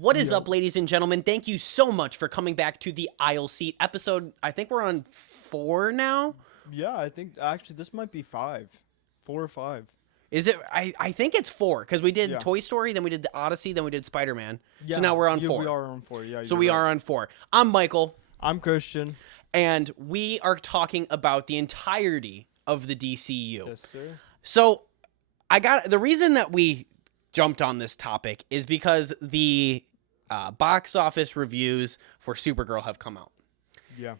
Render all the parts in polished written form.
What is Yo. up, ladies and gentlemen? Thank you so much for coming back to the Aisle Seat episode. I think we're on 4 now. Yeah, I think actually this might be 4 or 5. Is it? I think it's 4 because we did Yeah. Toy Story, then we did the Odyssey, then we did Spider-Man. Yeah, So now we're on yeah, 4. We are on 4. Yeah, So you're we right. are on 4. I'm Michael, I'm Christian. and we are talking about the entirety of the DCU. Yes, sir. So the reason that we jumped on this topic is because the box office reviews for SuperGirl have come out. Yeah,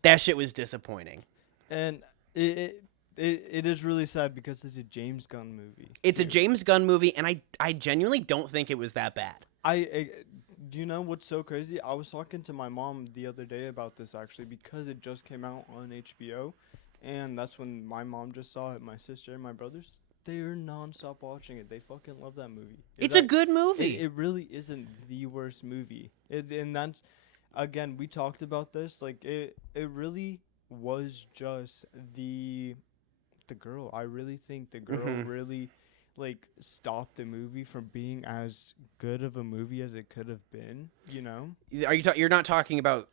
That shit was disappointing. and it is really sad because it's a James Gunn movie. It's a too. James Gunn movie, and I genuinely don't think it was that bad. Do you know what's so crazy? I was talking to my mom the other day about this actually because it just came out on HBO, and that's when my mom just saw it. My sister and my brothers, they are nonstop watching it. They fucking love that movie. It's a good movie. It really isn't the worst movie. And that's, again, we talked about this. Like it really was just the girl. I really think the girl Mhm. really like stopped the movie from being as good of a movie as it could have been. You know? Are you? You're not talking about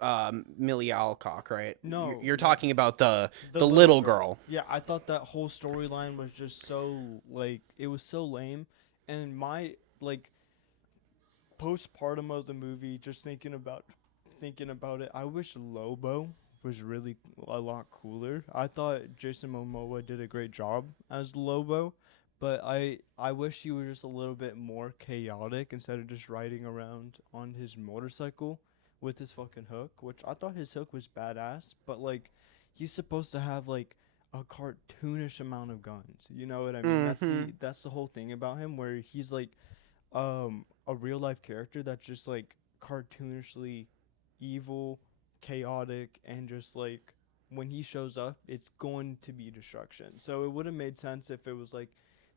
Millie Alcock, right? No, You're no. talking about the The little girl. Yeah, I thought that whole storyline was just so like it was so lame, and my like postpartum of the movie, just thinking about it, I wish Lobo was really a lot cooler. I thought Jason Momoa did a great job as Lobo, but I wish he was just a little bit more chaotic instead of just riding around on his motorcycle with his fucking hook, which I thought his hook was badass, but like he's supposed to have like a cartoonish amount of guns. You know what I mean? Mhm. That's the whole thing about him, where he's like a real life character that's just like cartoonishly evil, chaotic, and just like when he shows up, it's going to be destruction. So it would have made sense if it was like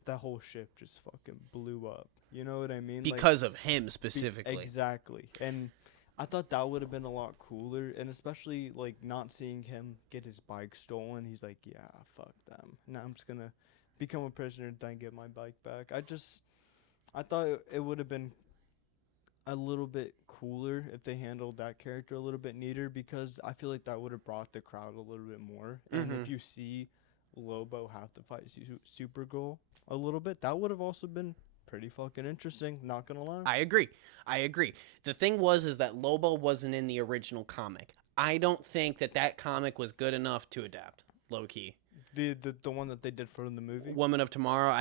that whole ship just fucking blew up. You know what I mean? Because of him Like, specifically. exactly. And I thought that would have been a lot cooler, and especially like not seeing him get his bike stolen. He's like, yeah, fuck them. Now I'm just gonna become a prisoner and then get my bike back. I thought it would have been a little bit cooler if they handled that character a little bit neater, because I feel like that would have brought the crowd a little bit more. And Mhm. if you see Lobo have to fight Supergirl a little bit, that would have also been pretty fucking interesting. Not gonna lie. I agree. The thing is that Lobo wasn't in the original comic. I don't think that comic was good enough to adapt. Low key. The one that they did for the movie. Woman of Tomorrow.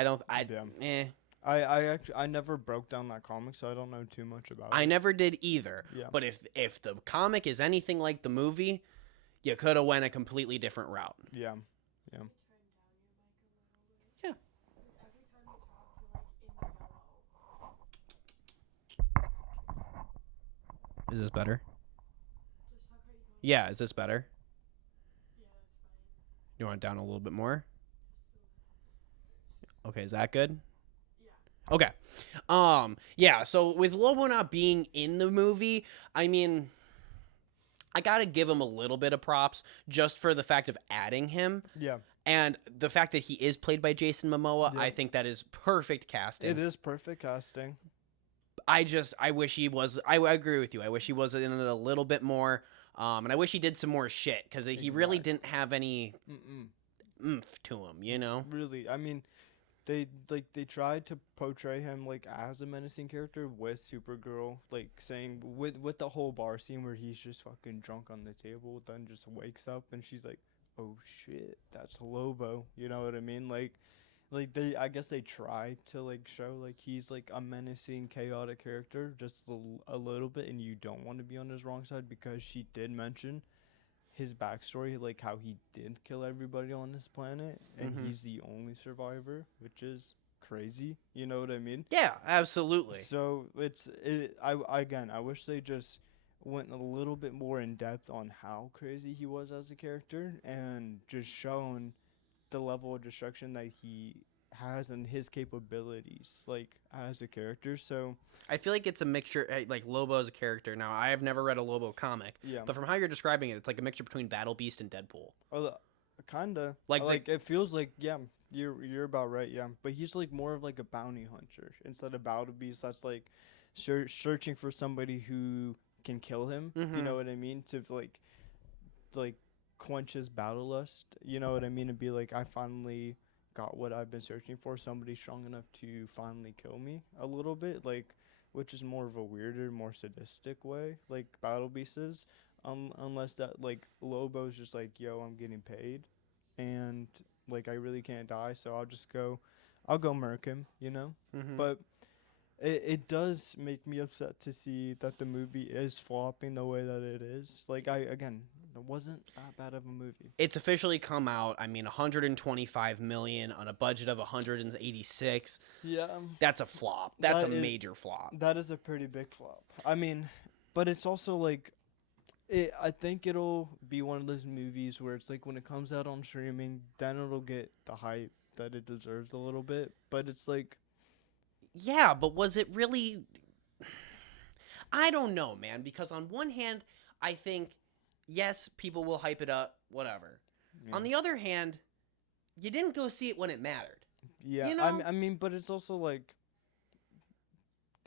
Yeah. I never broke down that comic, so I don't know too much about I it. never did either. Yeah. But if the comic is anything like the movie, you could have went a completely different route. Yeah. Yeah. Yeah. Is this better? Yeah, is this better? You want it down a little bit more? Okay, is that good? Okay. Yeah, so with Lobo not being in the movie, I mean, I gotta give him a little bit of props just for the fact of adding him. Yeah. And the fact that he is played by Jason Momoa, Yeah. I think that is perfect casting. It is perfect casting. I wish he was, I agree with you. I wish he was in it a little bit more. And I wish he did some more shit because he really Exactly. didn't have any Mm-mm. oomph to him, you know? Really, I mean, they tried to portray him like as a menacing character with Supergirl, like saying with the whole bar scene where he's just fucking drunk on the table, then just wakes up and she's like, "Oh shit, that's Lobo." You know what I mean? Like I guess they tried to like show like he's like a menacing, chaotic character just a little bit, and you don't want to be on his wrong side because she did mention his backstory, like how he did kill everybody on this planet, and Mhm. he's the only survivor, which is crazy. You know what I mean? Yeah, absolutely. So I wish they just went a little bit more in depth on how crazy he was as a character, and just shown the level of destruction that he has and his capabilities, like as a character. So I feel like it's a mixture, like Lobo as a character. Now, I have never read a Lobo comic, yeah, but from how you're describing it, it's like a mixture between Battle Beast and Deadpool. kinda Like it feels like, yeah, you're about right, yeah. But he's like more of like a bounty hunter instead of Battle Beast. That's like searching for somebody who can kill him. You Mm-hmm. know what I mean? To like quench his battle lust. You know what I mean? And be like, I finally got what I've been searching for. Somebody strong enough to finally kill me a little bit. Like, which is more of a weirder, more sadistic way. Like Battle Beast is. Unless that like Lobo's just like, yo, I'm getting paid, and like I really can't die, so I'll go murk him. You know, Mm-hmm. but it does make me upset to see that the movie is flopping the way that it is. Like again, it wasn't that bad of a movie. It's officially come out. I mean, 125 million on a budget of 186. Yeah, That's a flop. That's a that is major flop. that is a pretty big flop. I mean, but it's also like I think it'll be one of those movies where it's like when it comes out on streaming, then it'll get the hype that it deserves a little bit. But it's like, Yeah, but was it really? I don't know, man. Because on one hand, I think yes, people will hype it up, whatever. yeah, On the other hand, you didn't go see it when it mattered. yeah. You know? I mean, but it's also like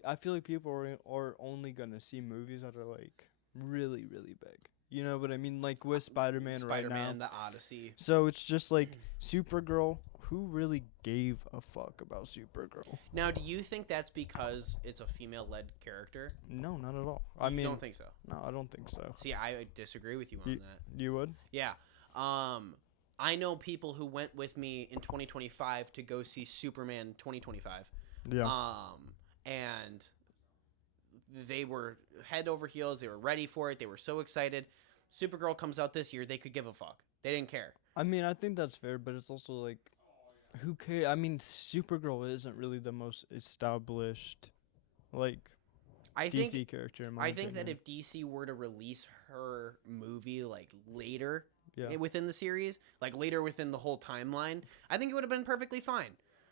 I feel like people are only gonna see movies that are like really really big. You know what I mean? Like with Spider-Man right now. Spider-Man, the Odyssey. So it's just like Supergirl. Who really gave a fuck about Supergirl? Now, do you think that's because it's a female-led character? No, not at all. I You mean, don't think so? no, I don't think so. See, I disagree with you on that. You would? Yeah. I know people who went with me in 2025 to go see Superman 2025. Yeah. And they were head over heels. They were ready for it. They were so excited. Supergirl comes out this year. They could give a fuck. They didn't care. I mean, I think that's fair, but it's also like, who cares? I mean, Supergirl isn't really the most established, like, I DC think character in my I opinion. think that if DC were to release her movie like later yeah, within the series, like later within the whole timeline, I think it would have been perfectly fine.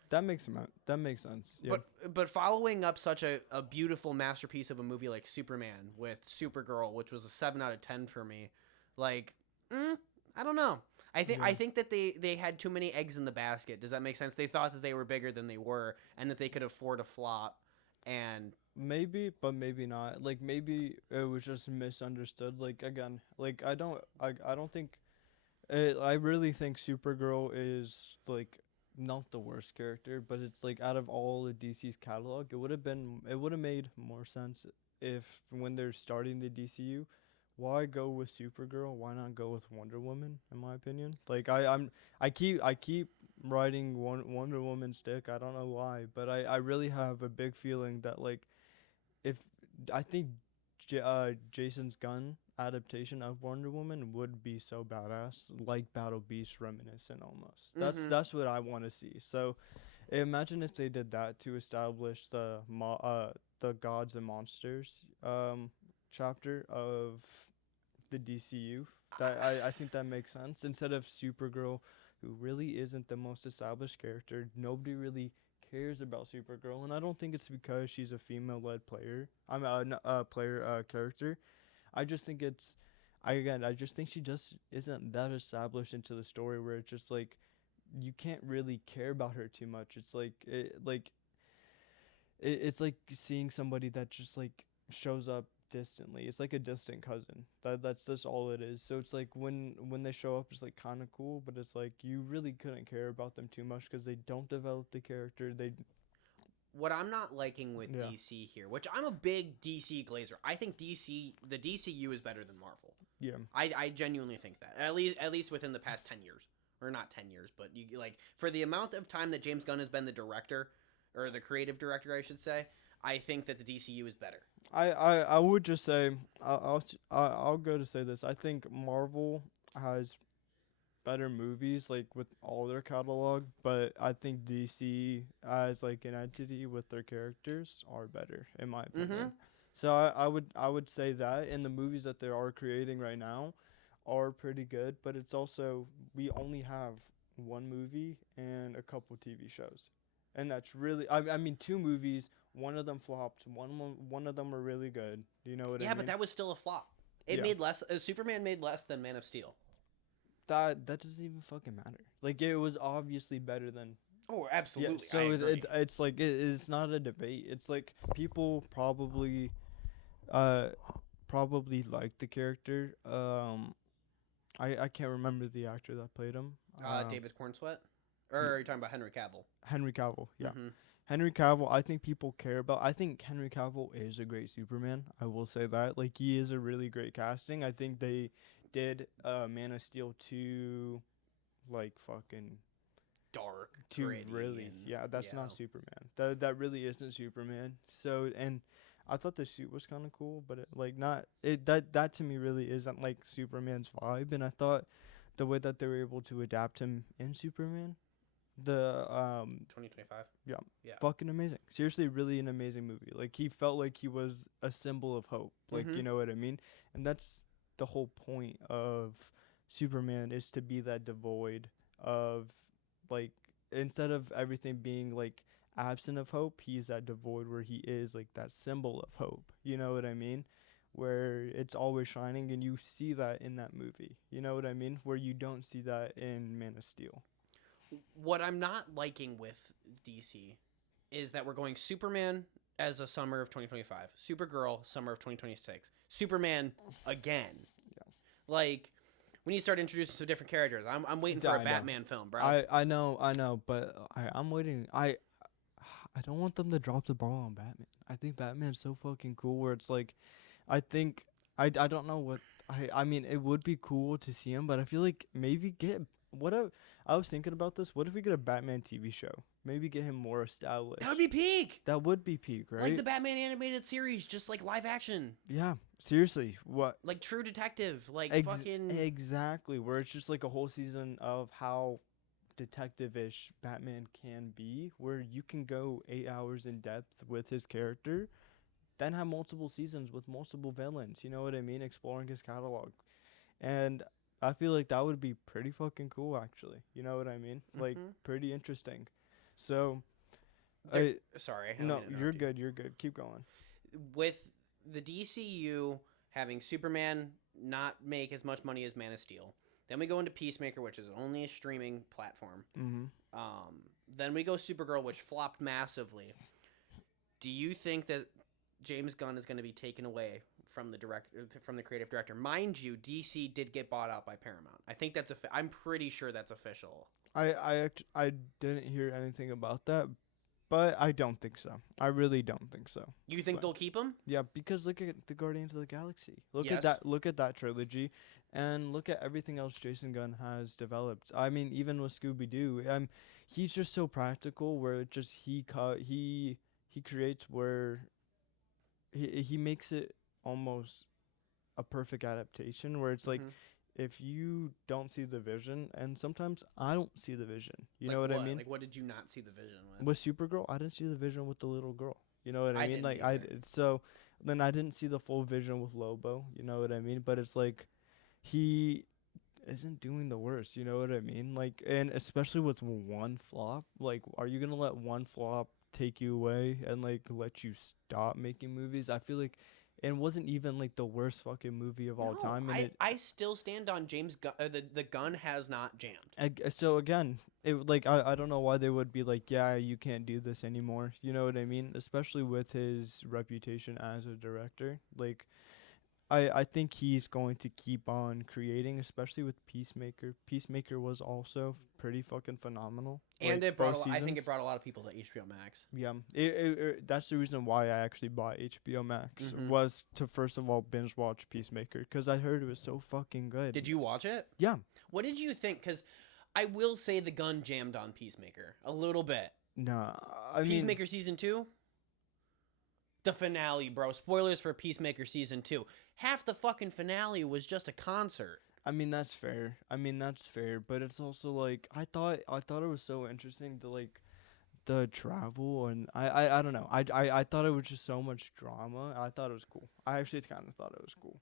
that makes sense. Yeah. But following up such a beautiful masterpiece of a movie like Superman with Supergirl, which was a 7 out of 10 for me, like I don't know. I think that they had too many eggs in the basket. Does that make sense? They thought that they were bigger than they were and that they could afford a flop. And Maybe, but maybe not. Like maybe it was just misunderstood. Like again, like I don't think I really think Supergirl is like not the worst character, but it's like out of all of DC's catalog, it would have made more sense if when they're starting the DCU, why go with Supergirl? Why not go with Wonder Woman? In my opinion, like I keep riding Wonder Woman stick. I don't know why, but I really have a big feeling that like if I think Jason's Gunn adaptation of Wonder Woman would be so badass, like Battle Beast reminiscent almost. That's what I want to see. So imagine if they did that to establish the gods and monsters chapter of the DCU. That I think that makes sense instead of Supergirl, who really isn't the most established character. Nobody really cares about Supergirl, and I don't think it's because she's a female-led player. I'm a player character. I just think I just think she just isn't that established into the story where it's just like you can't really care about her too much. It's it's like seeing somebody that just like shows up distantly. It's like a distant cousin. That's just all it is. So it's like when they show up, it's like kind of cool, but it's like you really couldn't care about them too much because they don't develop the character. what I'm not liking with Yeah. DC here, which I'm a big DC glazer. I think the DCU is better than Marvel. Yeah. I genuinely think that. At least within the past 10 years. Or not 10 years, but you like for the amount of time that James Gunn has been the director or the creative director, I should say, I think that the DCU is better. I would just say I'll go to say this. I think Marvel has better movies like with all their catalog, but I think DC as like an entity with their characters are better in my opinion. So I would say that, and the movies that they are creating right now are pretty good, but it's also we only have one movie and a couple TV shows. And that's really I mean 2 movies, one of them flopped, one of them were really good. Do you know what I Yeah, mean? but that was still a flop. It Yeah. made less. Superman made less than Man of Steel. That doesn't even fucking matter. Like it was obviously better than Oh, Yeah, absolutely. I so agree. it's like it's not a debate. It's like people uh probably like the character. I can't remember the actor that played him. David Cornsweet? Or Y- are you talking about Henry Cavill? Henry Cavill. Yeah. Mm-hmm. Henry Cavill, I think people care about. I think Henry Cavill is a great Superman. I will say that. Like he is a really great casting. I think they did Man of Steel 2 like fucking Dark, too gritty, really. and Yeah, that's not Superman. That really isn't Superman. So and I thought the suit was kind of cool, but it, like not it that to me really isn't like Superman's vibe. And I thought the way that they were able to adapt him in Superman, the 2025. yeah, Yeah. fucking amazing. Seriously, really an amazing movie. Like he felt like he was a symbol of hope. Like Mm-hmm. you know what I mean? And that's the whole point of Superman is to be that devoid of like instead of everything being like absent of hope, he's that devoid where he is like that symbol of hope. You know what I mean? Where it's always shining and you see that in that movie. You know what I mean? Where you don't see that in Man of Steel. What I'm not liking with DC is that we're going Superman as a summer of 2025, Supergirl summer of 2026, Superman again. Yeah. Like, we need to start introducing some different characters. I'm waiting for Yeah, a I know. Batman film, bro. I know, but I'm waiting. I don't want them to drop the ball on Batman. I think Batman's so fucking cool. Where it's like, I think I don't know what I mean. It would be cool to see him, but I feel like maybe get what if I was thinking about this. What if we get a Batman TV show? Maybe get him more established. That would be peak. That would be peak, right? Like the Batman animated series, just like live action. Yeah, seriously. What? Like True Detective. Like fucking. Exactly. Where it's just like a whole season of how detective-ish Batman can be, where you can go 8 hours in depth with his character, then have multiple seasons with multiple villains. You know what I mean? Exploring his catalog, and I feel like that would be pretty fucking cool, actually. You know what I mean? Like Mhm. pretty interesting. So, Sorry. I no, don't mean to you're interrupt you. good. You're good. Keep going. With the DCU having Superman not make as much money as Man of Steel, then we go into Peacemaker, which is only a streaming platform. Mm-hmm. Then we go Supergirl, which flopped massively. Do you think that James Gunn is going to be taken away from the creative director? Mind you, DC did get bought out by Paramount. I think that's I'm pretty sure that's official. I didn't hear anything about that, but I don't think so. I really don't think so. You think But they'll keep him? yeah, because look at the Guardians of the Galaxy. Look Yes. at that. Look at that trilogy, and look at everything else Jason Gunn has developed. I mean, even with Scooby Doo, he's just so practical. Where it just he creates where he makes it almost a perfect adaptation. Where it's like Mhm. if you don't see the vision, and sometimes I don't see the vision. You Like know what I mean? Like what did you not see the vision with? With Supergirl, I didn't see the vision with the little girl. You know what I I mean? didn't Like either. so then I didn't see the full vision with Lobo. You know what I mean? But it's like he isn't doing the worst. You know what I mean? Like, and especially with one flop, like, are you gonna let one flop take you away and like let you stop making movies? I feel like it wasn't even like the worst fucking movie of all No, time, and I still stand on James Gunn. The gun has not jammed. so again, it like I don't know why they would be like, yeah, you can't do this anymore. You know what I mean? Especially with his reputation as a director. Like I think he's going to keep on creating, especially with Peacemaker. Peacemaker was also pretty fucking phenomenal. And Like it brought. both I think it seasons. brought a lot of people to HBO Max. Yeah, that's the reason why I actually bought HBO Max Mhm. was to first of all binge watch Peacemaker because I heard it was so fucking good. Did you watch it? Yeah. What did you think? Because I will say the gun jammed on Peacemaker a little bit. Nah, I mean, Peacemaker season 2, the finale, bro. Spoilers for Peacemaker season 2. Half the fucking finale was just a concert. I mean that's fair. But it's also like I thought it was so interesting to like the travel and I don't know. I thought it was just so much drama. I thought it was cool. I actually kind of thought it was cool.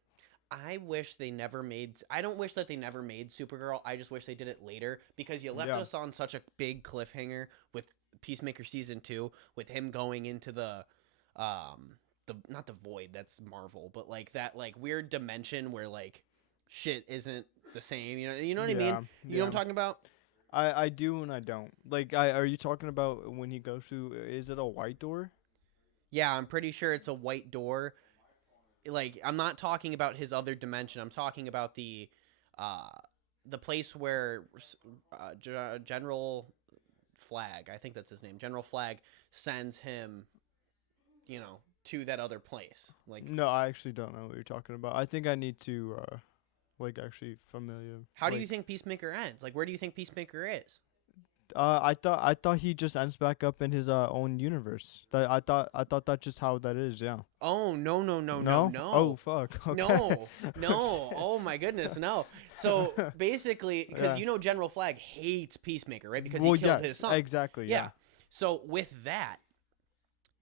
I wish they never made. I don't wish that they never made Supergirl. I just wish they did it later because you left Yeah. us on such a big cliffhanger with Peacemaker season 2, with him going into the not the void. That's Marvel, but like that like weird dimension where like shit isn't the same. You know what I mean? You know what I'm talking about? I do and I don't. Like, are you talking about when he goes through? Is it a white door? Yeah, I'm pretty sure it's a white door. Like, I'm not talking about his other dimension. I'm talking about uh, the place where General Flag, I think that's his name, General Flag sends him, to that other place. Like, No, I actually don't know what you're talking about. I think I need to like actually familiar. how do you Like, think Peacemaker ends? Like, where do you think Peacemaker is? I thought he just ends back up in his own universe. That I thought that's just how that is. Yeah. Oh, no, no, no, no, No. Oh no. fuck. Okay. No, no. Okay. Oh my goodness, no. So basically, because Yeah. General Flag hates Peacemaker, right? Because Well, he killed yes, his son. exactly. Yeah. Yeah. So with that,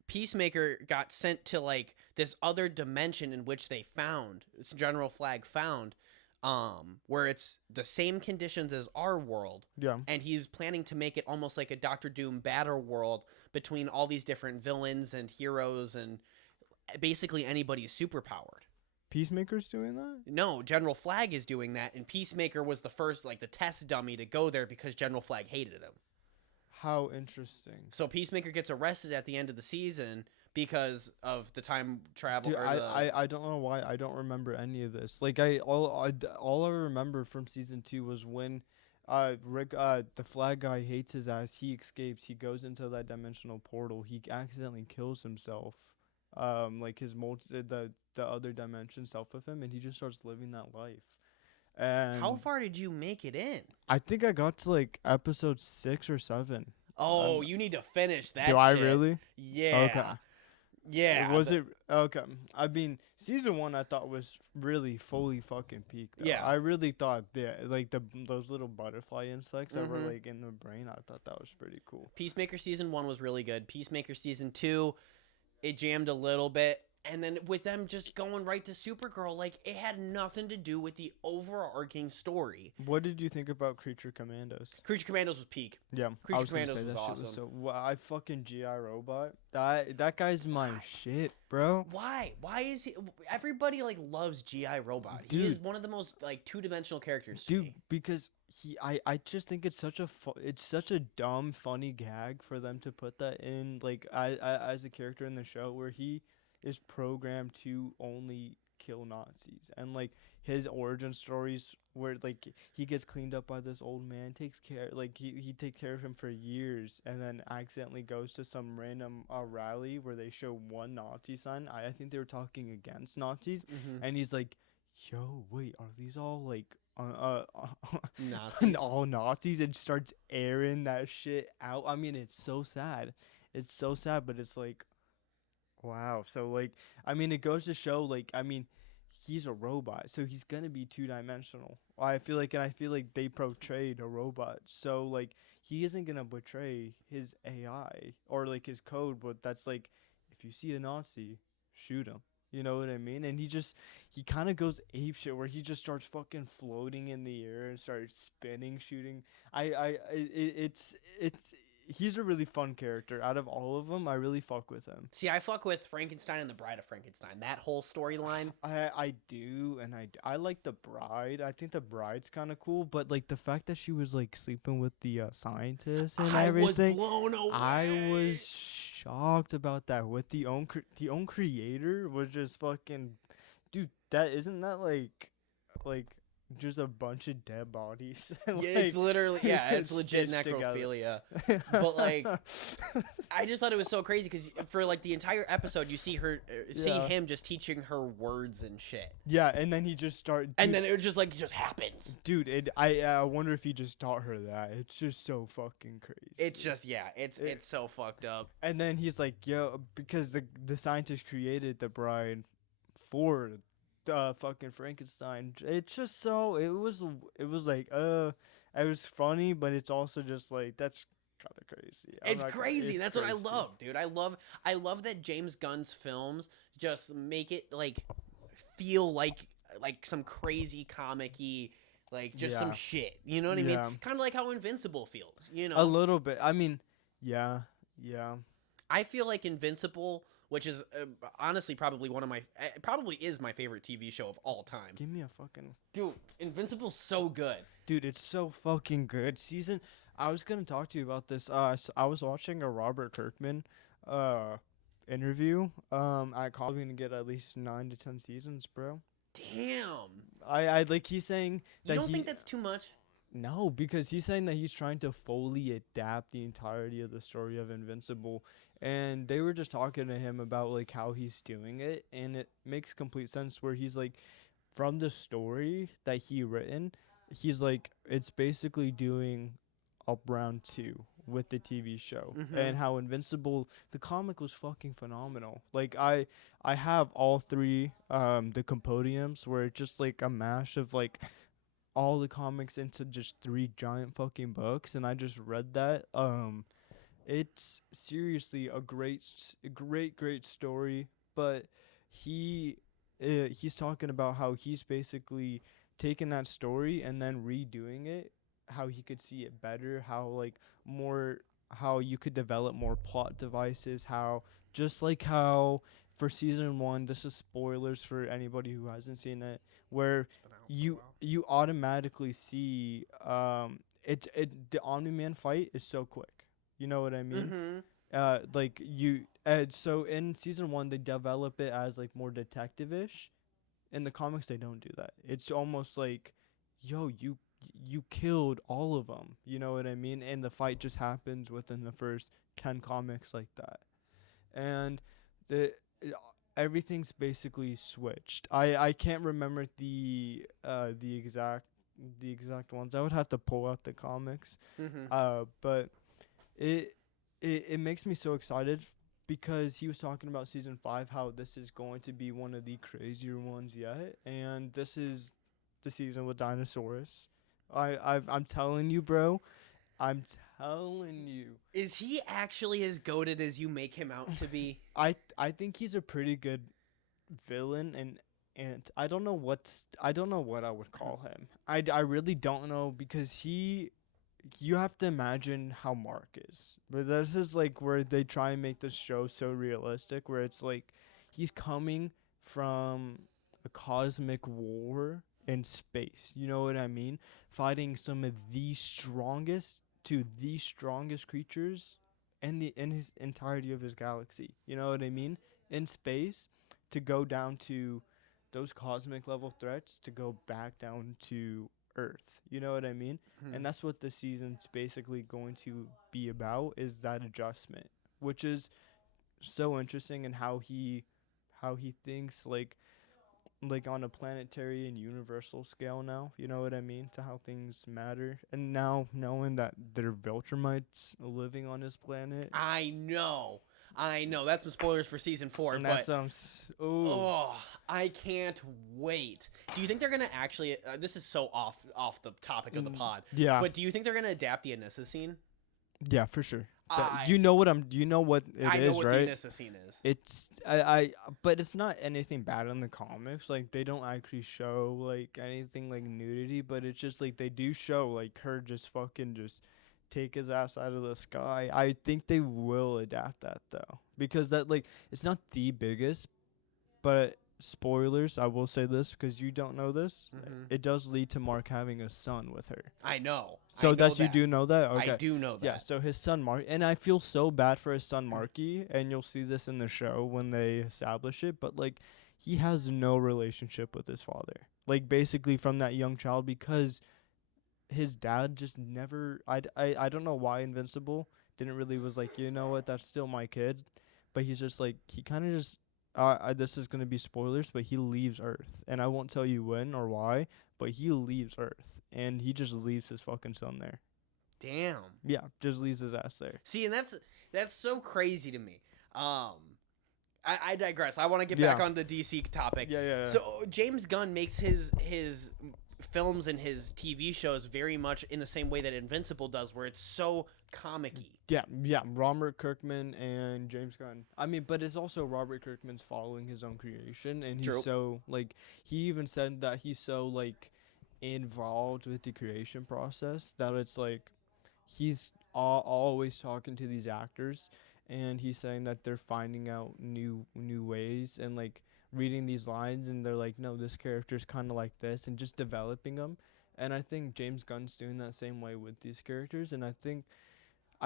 Peacemaker got sent to like this other dimension in which they found, it's General Flag found, where it's the same conditions as our world, Yeah. and he's planning to make it almost like a Doctor Doom battle world between all these different villains and heroes and basically anybody who's superpowered. Peacemaker's doing that. No, General Flag is doing that, and Peacemaker was the first, like the test dummy to go there because General Flag hated him. How interesting. So Peacemaker gets arrested at the end of the season because of the time travel. Dude, I don't know why I don't remember any of this. Like all I remember from season 2 was when Rick the flag guy hates his ass. He escapes. He goes into that dimensional portal. He accidentally kills himself. Like his the other dimension self of him, and he just starts living that life. And How far did you make it in? I think I got to like episode 6 or 7. Oh, you need to finish that. Do I shit. really? Yeah. Okay. Yeah. Was it okay? I mean, season 1 I thought was really fully fucking peak. Though. Yeah. I really thought like those little butterfly insects that were Mhm. like in the brain. I thought that was pretty cool. Peacemaker season 1 was really good. Peacemaker season 2, it jammed a little bit. And then with them just going right to Supergirl, like it had nothing to do with the overarching story. What did you think about Creature Commandos? Creature Commandos was peak. Yeah, Creature I was gonna Commandos say was that shit awesome. so I fucking GI Robot. That guy's my shit, bro. Why? Why is he? Everybody like loves GI Robot. He is Dude. one of the most like two-dimensional characters to Dude, me. because I just think it's such a dumb funny gag for them to put that in like as a character in the show where he is programmed to only kill Nazis, and like his origin stories where like he gets cleaned up by this old man, takes care like he takes care of him for years, and then accidentally goes to some random rally where they show one Nazi sign. I think they were talking against Nazis, and he's like, "Yo, wait, are these all like Nazis. all Nazis?" And starts airing that shit out. I mean, it's so sad. It's so sad, but it's like, wow. So like, I mean, it goes to show like, I mean, he's a robot, so he's gonna be 2-dimensional. I feel like, and I feel like they portrayed a robot, so like he isn't gonna betray his AI or like his code. But that's like, if you see a Nazi, shoot him. You know what I mean? And he kind of goes ape shit where he just starts fucking floating in the air and starts spinning, shooting. It's he's a really fun character. Out of all of them, I really fuck with him. See, I fuck with Frankenstein and the Bride of Frankenstein. That whole storyline. I do, and I like the bride. I think the bride's kind of cool, but like the fact that she was like sleeping with the scientist and everything, was blown away. I was shocked about that. With the own creator was just fucking, dude. That isn't that like just a bunch of dead bodies. Yeah, it's literally it's legit stitched together. necrophilia. But like, I just thought it was so crazy because for like the entire episode, you see Yeah. him just teaching her words and shit, Yeah, and then he just and then it just happens. dude, I wonder if he just taught her that. It's just so fucking crazy. It's just it's so fucked up. And then he's like, yo, because the scientist created the bride for fucking Frankenstein. It's just so it was like it was funny, but it's also just like that's kind of crazy. It's crazy. That's what I crazy. love, dude. I love that James Gunn's films just make it like feel like some crazy comic-y, like just some Yeah. shit. You know what I Yeah. mean? Kind of like how Invincible feels. You know, A little bit. I mean, yeah. I feel like Invincible which is honestly probably one of my probably is my favorite TV show of all time. Give me a fucking Dude, Invincible's so good. dude. It's so fucking good. I was gonna talk to you about this. I was watching a Robert Kirkman, interview. I probably gonna get at least 9 to 10 seasons, bro. Damn. I like he's saying that You don't he think that's too much? no, because he's saying that he's trying to fully adapt the entirety of the story of Invincible. And they were just talking to him about like how he's doing it, and it makes complete sense where he's like from the story that he written, he's like it's basically doing up round 2 with the TV show and how Invincible the comic was fucking phenomenal. Like I have all 3 the compodiums where it's just like a mash of like all the comics into just 3 giant fucking books, and I just read that. It's seriously a great story, but he he's talking about how he's basically taken that story and then redoing it, how he could see it better, how like more how you could develop more plot devices, how just like how for season 1, this is spoilers for anybody who hasn't seen it, where you automatically see it the Omni-Man fight is so quick. You know what I mean? Like you so in season 1 they develop it as like more detective-ish. In the comics they don't do that. It's almost like yo, you killed all of them. You know what I mean? And the fight just happens within the first 10 comics like that. And the everything's basically switched. I can't remember the exact ones. I would have to pull out the comics. But it makes me so excited because he was talking about season 5 how this is going to be one of the crazier ones yet, and this is the season with dinosaurs. I'm telling you, bro. I'm telling you. Is he actually as goated as you make him out to be? I think he's a pretty good villain, and I don't know what I would call him. I really don't know because you have to imagine how Mark is. But this is like where they try and make the show so realistic, where it's like he's coming from a cosmic war in space. You know what I mean? Fighting some of the strongest creatures in his entirety of his galaxy. You know what I mean? In space to go down to those cosmic level threats to go back down to Earth. You know what I mean? And that's what the season's basically going to be about, is that adjustment, which is so interesting in how he thinks like on a planetary and universal scale now. You know what I mean? To how things matter. And now knowing that there are Viltrumites living on his planet. I know. That's some spoilers for season 4. And but that sounds I can't wait. Do you think they're gonna actually? This is so off the topic of the pod. Yeah. But do you think they're gonna adapt the Anissa scene? Yeah, for sure. You know what it I know what right? the Anissa scene is. It's but it's not anything bad in the comics. Like they don't actually show like anything like nudity, but it's just like they do show like her just fucking just take his ass out of the sky. I think they will adapt that though, because that like it's not the biggest, but spoilers, I will say this because you don't know this. It does lead to Mark having a son with her. I know. So I know you do know that? Okay. I do know that. Yeah, so his son Mark, and I feel so bad for his son Marky, and you'll see this in the show when they establish it, but like he has no relationship with his father. Like basically from that young child, because his dad just never I don't know why Invincible didn't really was like, you know what, that's still my kid, but he's just like he kind of just this is going to be spoilers, but he leaves Earth, and I won't tell you when or why, but he leaves Earth, and he just leaves his fucking son there. Damn. Yeah, just leaves his ass there. See, and that's so crazy to me. I digress. I want to get back on the DC topic. Yeah. So James Gunn makes his films and his TV shows very much in the same way that Invincible does, where it's so comic-y. Yeah. Robert Kirkman and James Gunn. I mean, but it's also Robert Kirkman's following his own creation, and he's so like he even said that he's so like involved with the creation process that it's like he's always talking to these actors, and he's saying that they're finding out new ways and like reading these lines, and they're like, no, this character's kind of like this, and just developing them. And I think James Gunn's doing that same way with these characters, and I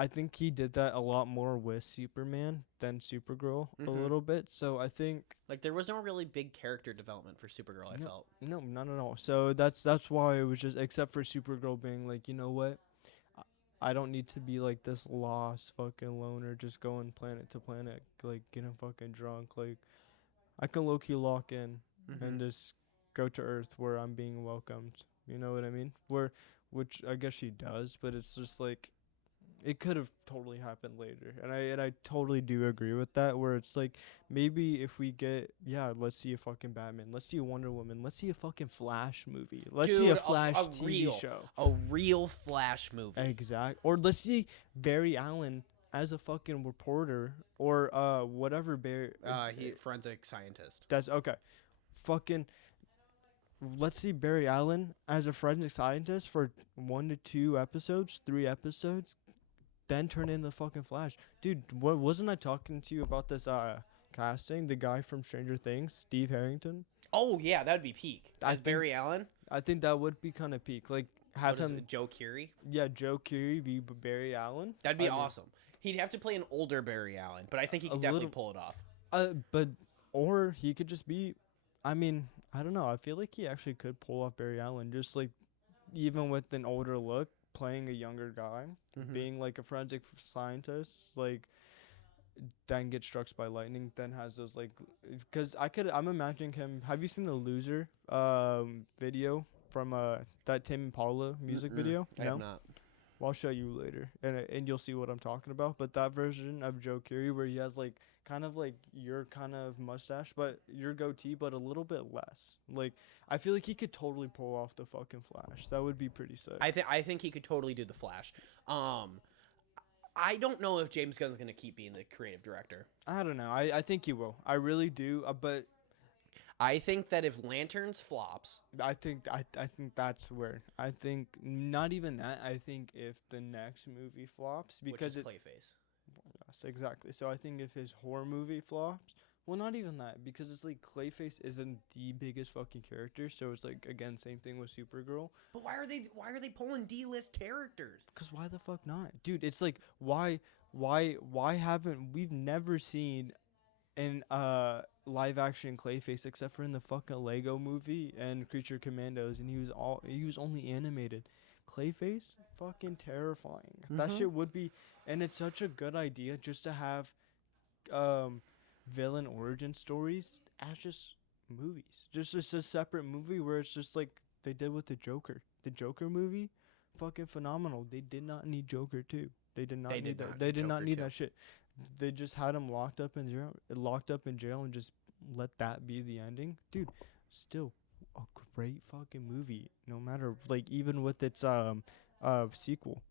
think he did that a lot more with Superman than Supergirl a Mhm. little bit. So I think Like there was no really big character development for Supergirl. I no, felt. no, not at all. So that's why it was just, except for Supergirl being like, you know what, I don't need to be like this lost fucking loner, just going planet to planet, like getting fucking drunk. Like I can low key lock in and Mhm. just go to Earth where I'm being welcomed. You know what I mean? Which I guess she does, but it's just like it could have totally happened later, and I totally do agree with that. Where it's like maybe if we get, yeah, let's see a fucking Batman, let's see a Wonder Woman, let's see a fucking Flash movie, let's see a Dude, Flash TV show. a real Flash movie. Exact. Or let's see Barry Allen as a fucking reporter, or whatever Barry. He forensic scientist. That's okay. Fucking. Let's see Barry Allen as a forensic scientist for 1 to 2 episodes, 3 episodes, then turn into fucking Flash. Dude, what wasn't I talking to you about this casting? The guy from Stranger Things, Steve Harrington. Oh yeah, that'd be peak. I As think- Barry Allen. I think that would be kind of peak. Like have What is him, it, Joe Keery? yeah, Joe Keery be Barry Allen. That'd be I mean, awesome. He'd have to play an older Barry Allen, but I think he A could definitely little- pull it off. But or he could just be. I mean, I don't know. I feel like he actually could pull off Barry Allen, just like even with an older look, playing a younger guy, Mhm. being like a forensic scientist, like then gets struck by lightning, then has those like, because I'm imagining him. Have you seen the Loser video from that Tim Impala music Mm-mm, video? I have not. Well, I'll show you later, and you'll see what I'm talking about. But that version of Joe Keery, where he has like kind of like your kind of mustache, but your goatee, but a little bit less. Like I feel like he could totally pull off the fucking Flash. That would be pretty sick. I think he could totally do the Flash. I don't know if James Gunn's gonna keep being the creative director. I don't know. I think he will. I really do. But I think that if Lanterns flops, I think that's where I think not even that. I think if the next movie flops, because which is Clayface. yes, exactly. So I think if his horror movie flops, well, not even that, because it's like Clayface isn't the biggest fucking character. So it's like again, same thing with Supergirl. But why are they pulling D-list characters? Cause why the fuck not, dude? It's like why haven't we've never seen an live action Clayface except for in the fucking Lego movie and Creature Commandos, and he was only animated. Clayface, fucking terrifying. That Mhm. shit would be, and it's such a good idea just to have villain origin stories as just movies, just a separate movie where it's just like they did with the Joker movie, fucking phenomenal. They did not need Joker 2. They did not They need did that. not They need did not Joker need 2. that shit. They just had him locked up in jail, and just let that be the ending. Dude, still a great fucking movie, no matter like even with its sequel.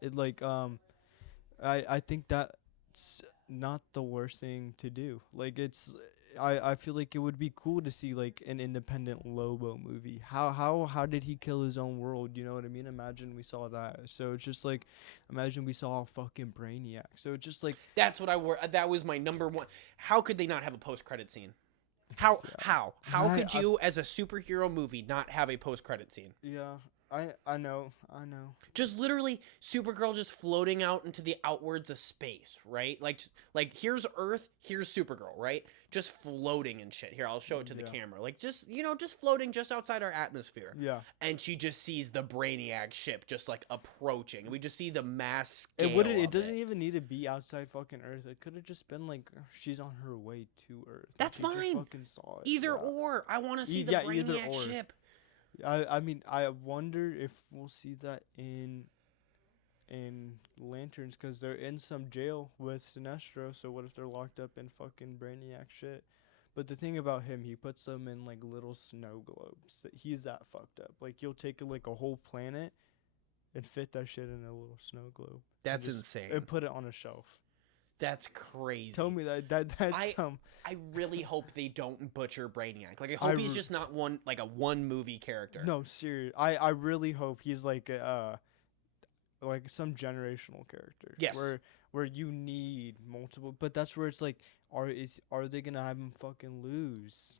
It like I think that's not the worst thing to do. Like it's I feel like it would be cool to see like an independent Lobo movie. How did he kill his own world? You know what I mean? Imagine we saw that. So it's just like imagine we saw a fucking Brainiac. So it's just like That's what that was my number one. How could they not have a post-credit scene? How Right, could you as a superhero movie not have a post-credit scene? yeah, I know. Just literally Supergirl just floating out into the outwards of space, right? Like here's Earth, here's Supergirl, right? Just floating and shit. Here, I'll show it to the Yeah. camera. Like just just floating just outside our atmosphere. Yeah. And she just sees the Brainiac ship just like approaching. We just see the mass It scale. wouldn't. of It doesn't even need to be outside fucking Earth. It could have just been like she's on her way to Earth. That's We just fine. fucking saw it. Either Yeah. or. I want to see the Yeah, either Brainiac or. ship. I mean, I wonder if we'll see that in Lanterns, because they're in some jail with Sinestro. So what if they're locked up in fucking Brainiac shit? But the thing about him, he puts them in like little snow globes. He's that fucked up. Like you'll take like a whole planet and fit that shit in a little snow globe. That's just- insane. And put it on a shelf. That's crazy. Tell me that's I really hope they don't butcher Brainiac. Like I hope he's just not a one movie character. no, serious. I really hope he's like some generational character. Yes. where you need multiple. But that's where it's like, are they gonna have him fucking lose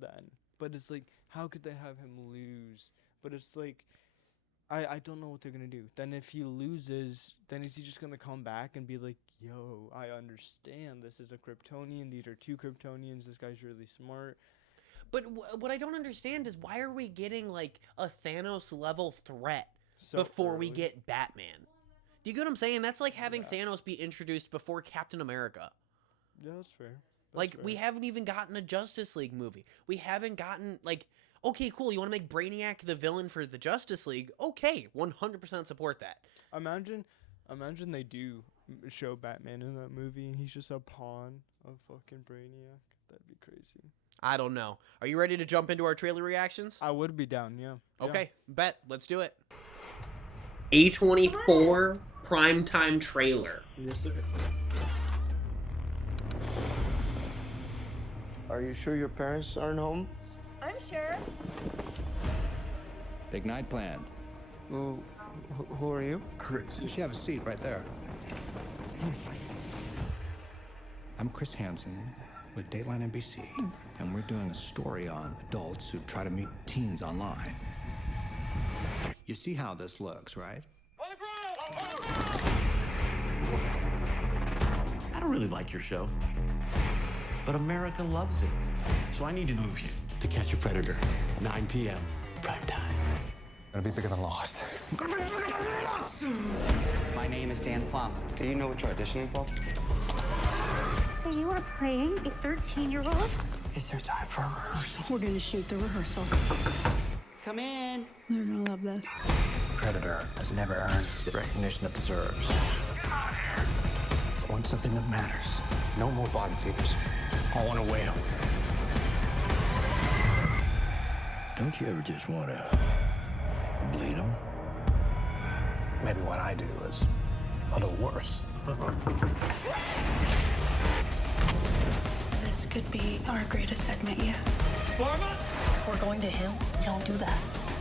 then? But it's like, how could they have him lose? But it's like, I don't know what they're gonna do. Then if he loses, then is he just gonna come back and be like, "Yo, I understand. This is a Kryptonian. These are two Kryptonians. This guy's really smart." But what I don't understand is why are we getting like a Thanos level threat So before we early. get Batman? Do you get what I'm saying? That's like having Yeah. Thanos be introduced before Captain America. Yeah, that's fair. Like we haven't even gotten a Justice League movie. We haven't gotten like, okay, cool. You want to make Brainiac the villain for the Justice League? Okay, 100% support that. Imagine they do show Batman in that movie and he's just a pawn of fucking Brainiac. That'd be crazy. I don't know. Are you ready to jump into our trailer reactions? I would be down, yeah. Okay, bet. Let's do it. A24 primetime trailer. Yes, sir. Are you sure your parents aren't home? I'm sure. Big night planned. Who are you? You should have a seat right there. I'm Chris Hansen with Dateline NBC, and we're doing a story on adults who try to meet teens online. You see how this looks, right? I don't really like your show, but America loves it. So I need to move you to Catch a Predator, 9 p.m. prime time. Gonna be bigger than Lost. My name is Dan Plum. Do you know what you're auditioning for? So you are playing a 13-year-old? Is there time for a rehearsal? We're gonna shoot the rehearsal. Come in. They're gonna love this. Predator has never earned the recognition it deserves. I want something that matters. No more bottom feeders. I want a whale. Don't you ever just want to bleed them? Maybe what I do is a little worse. This could be our greatest segment yet. We're going to him. We don't do that.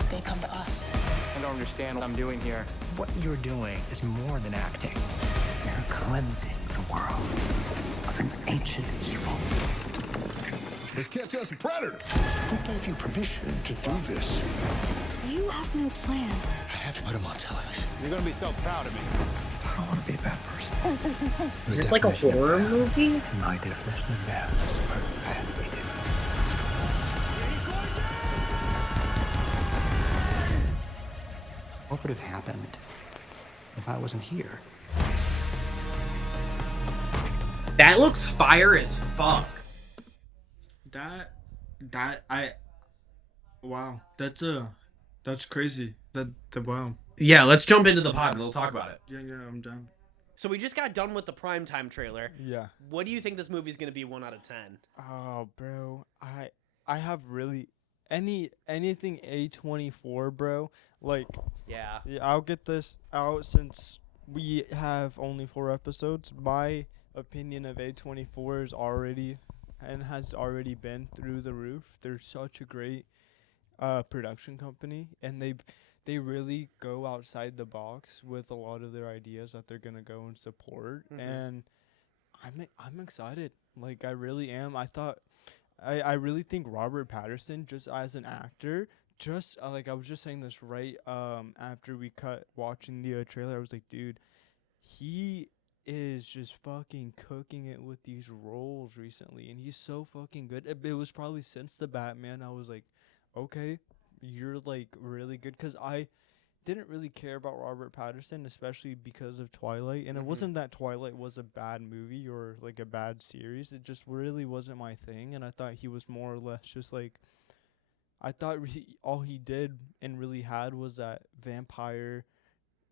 They come to us. I don't understand what I'm doing here. What you're doing is more than acting. You're cleansing the world of an ancient evil. Let's catch us a predator. Who gave you permission to do this? You have no plan. I have to put him on television. You're gonna be so proud of me. I don't want to be a bad person. Is this like a horror movie? My definition of bad are vastly different. What would have happened if I wasn't here? That looks fire as fuck. Wow, that's crazy. Wow. Yeah, let's jump into the pod and we'll talk about it. Yeah, I'm done. So we just got done with the primetime trailer. Yeah. What do you think this movie's gonna be 1 out of 10? Oh, bro, I have really anything A24, bro. Like, Yeah. I'll get this out since we have only 4 episodes. My opinion of A24 is already and has already been through the roof. They're such a great production company, and they really go outside the box with a lot of their ideas that they're gonna go and support. Mhm. And I'm excited. Like, I really am. I really think Robert Pattinson, just as an actor, just like I was just saying this right after we cut watching the trailer, I was like, dude, he is just fucking cooking it with these roles recently, and he's so fucking good. It was probably since the Batman I was like, okay, you're like really good, because I didn't really care about Robert Pattinson, especially because of Twilight. And it wasn't that Twilight was a bad movie or like a bad series. It just really wasn't my thing. And I thought he was more or less just like, I thought all he did and really had was that vampire,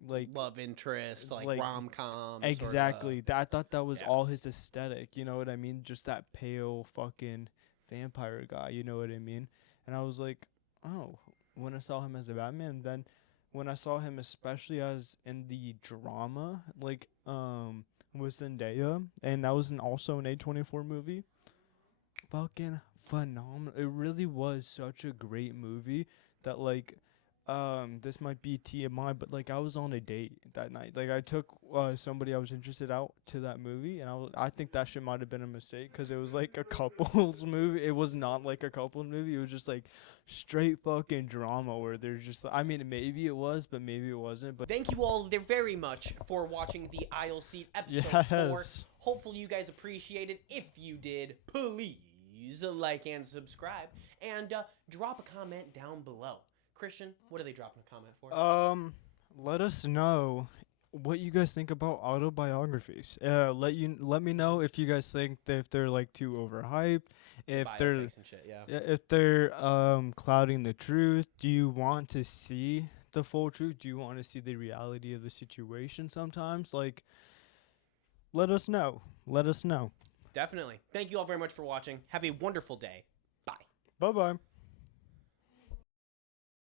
like Love interest, it's like, like- rom-com. exactly. I thought that was yeah. all his aesthetic. You know what I mean? Just that pale fucking vampire guy. You know what I mean? And I was like, oh, when I saw him as a Batman, then when I saw him especially as in the drama, like with Zendaya, and that was also an A24 movie, fucking phenomenal. It really was such a great movie that, like, this might be TMI, but like I was on a date that night. Like I took somebody I was interested out to that movie, and I think that shit might have been a mistake because it was like a couples movie. It was not like a couples movie. It was just like straight fucking drama where there's just. I mean, maybe it was, but maybe it wasn't. But Thank you all very much for watching the Aisle Seat episode 4. Yes. Hopefully you guys appreciate it. If you did, please like and subscribe, and drop a comment down below. Christian, what are they dropping a comment for? Let us know what you guys think about autobiographies. Let me know if you guys think that if they're like too overhyped, if they're Biopics and shit, yeah. if they're clouding the truth. Do you want to see the full truth? Do you want to see the reality of the situation sometimes? Like, let us know. Let us know. Definitely. Thank you all very much for watching. Have a wonderful day. Bye. Bye-bye.